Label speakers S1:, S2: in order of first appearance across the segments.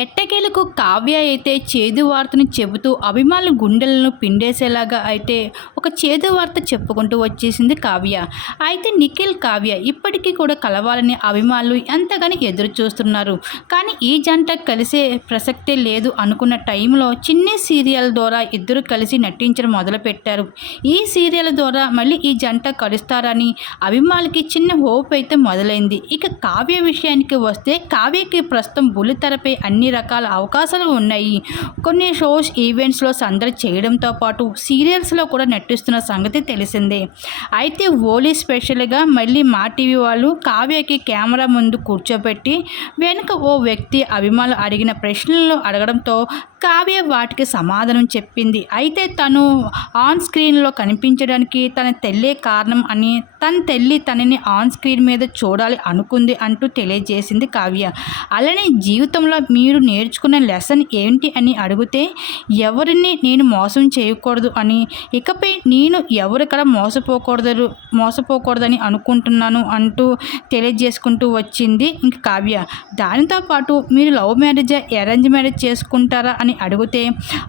S1: ఎట్టకేలకు కావ్య అయితే చేదు వార్తను చెబుతూ అభిమానుల గుండెలను పిండేసేలాగా అయితే ఒక చేదు వార్త చెప్పుకుంటూ వచ్చేసింది కావ్య. అయితే నిఖిల్ కావ్య ఇప్పటికీ కూడా కలవాలని అభిమానులు ఎంతగానో ఎదురు చూస్తున్నారు కానీ ఈ జంట కలిసే ప్రసక్తే లేదు అనుకున్న టైంలో చిన్ని సీరియల్ ద్వారా ఇద్దరు కలిసి నటించడం మొదలుపెట్టారు. ఈ సీరియల్ ద్వారా మళ్ళీ ఈ జంట కలుస్తారని అభిమానులకి చిన్న హోప్ అయితే మొదలైంది. ఇక కావ్య విషయానికి వస్తే కావ్యకి ప్రస్తుతం బుల్లితెరపై అన్ని రకాల అవకాశాలు ఉన్నాయి. కొన్ని షోస్ ఈవెంట్స్లో సందడి చేయడంతో పాటు సీరియల్స్లో కూడా నటిస్తున్న సంగతి తెలిసిందే. అయితే ఓలీ స్పెషల్గా మళ్ళీ మా టీవీ వాళ్ళు కావ్యకి కెమెరా ముందు కూర్చోబెట్టి వెనుక ఓ వ్యక్తి అభిమానులు అడిగిన ప్రశ్నలను అడగడంతో కావ్య వాటికి సమాధానం చెప్పింది. అయితే తను ఆన్ స్క్రీన్లో కనిపించడానికి తన తెల్లే కారణం అని తన తల్లి తనని ఆన్ స్క్రీన్ మీద చూడాలి అనుకుంది అంటూ తెలియజేసింది కావ్య. అలానే జీవితంలో మీరు నేర్చుకున్న లెసన్ ఏంటి అని అడిగితే ఎవరిని నేను మోసం చేయకూడదు అని. ఇకపై నేను ఎవరికడ మోసపోకూడదు మోసపోకూడదని అనుకుంటున్నాను అంటూ తెలియజేసుకుంటూ వచ్చింది ఇంక కావ్య. దానితో పాటు మీరు లవ్ మ్యారేజ్ అరేంజ్ మ్యారేజ్ చేసుకుంటారా అని అడిగితే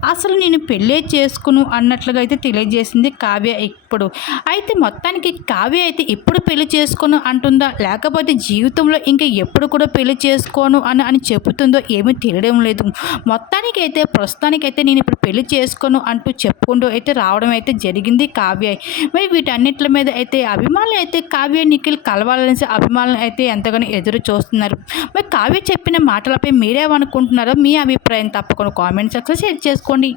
S1: అసలు నేను పెళ్ళే చేసుకును అన్నట్లుగా అయితే తెలియజేసింది కావ్య ఇప్పుడు. అయితే మొత్తానికి కావ్య అయితే ఎప్పుడు పెళ్ళి చేసుకోను? అంటుందా? లేకపోతే జీవితంలో ఇంకా ఎప్పుడు కూడా పెళ్ళి చేసుకోను అని అని చెబుతుందో ఏమీ తెలియడం లేదు. మొత్తానికి అయితే ప్రస్తుతానికైతే నేను ఇప్పుడు పెళ్ళి చేసుకోను అంటూ చెప్పుకుంటూ అయితే రావడం అయితే జరిగింది కావ్య. మరి వీటన్నిటి మీద అయితే అభిమానులు అయితే కావ్య నిఖిల్ కలవాలనేసి అభిమానులు అయితే ఎంతగానో ఎదురు చూస్తున్నారు. మరి కావ్య చెప్పిన మాటలపై మీరేమనుకుంటున్నారో మీ అభిప్రాయం తప్పకుండా కామెంట్ సెక్షన్ షేర్ చేసుకోండి.